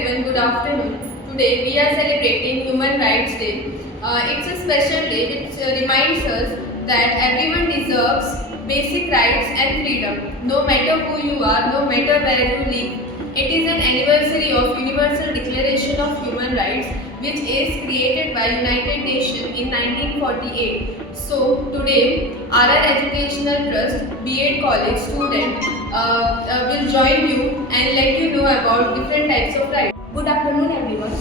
everyone, good afternoon. Today we are celebrating Human Rights Day. It's a special day which reminds us that everyone deserves basic rights and freedom, no matter who you are, no matter where you live. It is an anniversary of Universal Declaration of Human Rights, which is created by United Nations in 1948. So today, RR Educational Trust B.Ed College student will join you and let you know about different types of rights. Good afternoon everyone.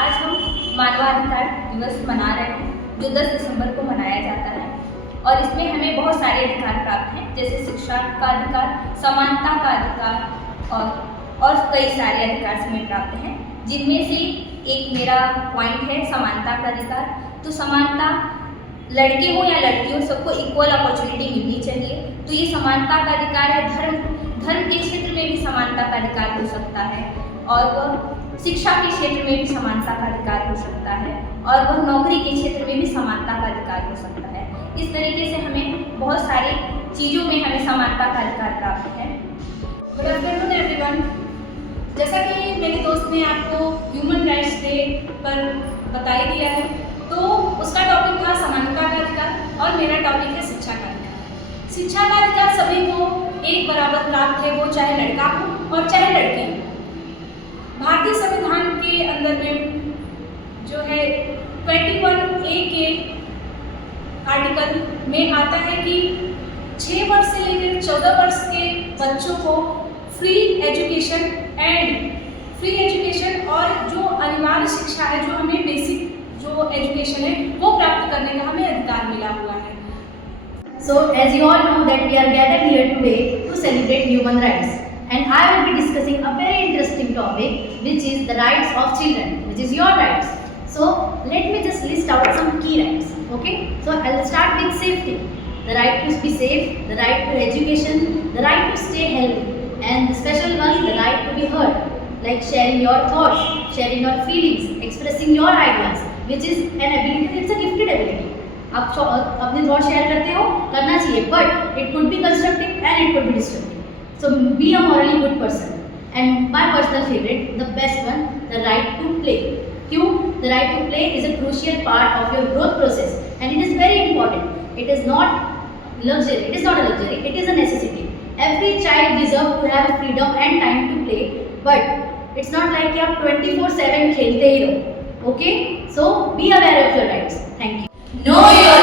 आज हम मानवाधिकार दिवस मना रहे हैं जो 10 दिसंबर को मनाया जाता है और इसमें हमें बहुत सारे अधिकार प्राप्त हैं जैसे शिक्षा का अधिकार, समानता का अधिकार और कई सारे अधिकार हमें प्राप्त हैं, जिनमें से एक मेरा पॉइंट है समानता का अधिकार। तो समानता लड़के हो या लड़की हो सबको इक्वल अपॉर्चुनिटी मिलनी चाहिए। तो ये समानता का अधिकार है। धर्म के क्षेत्र में भी समानता का अधिकार हो सकता है और वह शिक्षा के क्षेत्र में भी समानता का अधिकार हो सकता है और वह नौकरी के क्षेत्र में भी समानता का अधिकार हो सकता है। इस तरीके से हमें बहुत सारी चीज़ों में हमें समानता का अधिकार प्राप्त है। Good afternoon everyone. जैसा कि मेरे दोस्त ने आपको ह्यूमन राइट्स डे पर बता ही दिया है, तो उसका टॉपिक था समानता का अधिकार और मेरा टॉपिक है शिक्षा का अधिकार। शिक्षा का अधिकार सभी को एक बराबर प्राप्त है, वो चाहे लड़का हो और चाहे लड़की हो। भारतीय संविधान के अंदर में जो है 21A के आर्टिकल में आता है कि 6 वर्ष से लेकर 14 वर्ष के बच्चों को फ्री एजुकेशन और जो अनिवार्य शिक्षा है, जो हमें बेसिक जो एजुकेशन है वो प्राप्त करने का हमें अधिकार मिला हुआ है। So, as you all know that we are gathered here today to celebrate human rights, and I will be discussing a very interesting topic, which is the rights of children, which is your rights. So, let me just list out some key rights. Okay? So, I'll start with safety. The right to be safe, the right to education, the right to stay healthy, and the special one, the right to be heard, like sharing your thoughts, sharing your feelings, expressing your ideas, which is an ability. It's a gifted ability. आप अपने thought share करते हो, करना चाहिए, but it could be constructive and it could be destructive. So be a morally good person. And my personal favourite, the best one, the right to play. क्यों? The right to play is a crucial part of your growth process and it is very important. It is not luxury, it is not a luxury, it is a necessity. Every child deserves to have freedom and time to play, but it's not like कि आप 24/7 खेलते ही रहो. Okay? So be aware of your rights. Thank you. Know your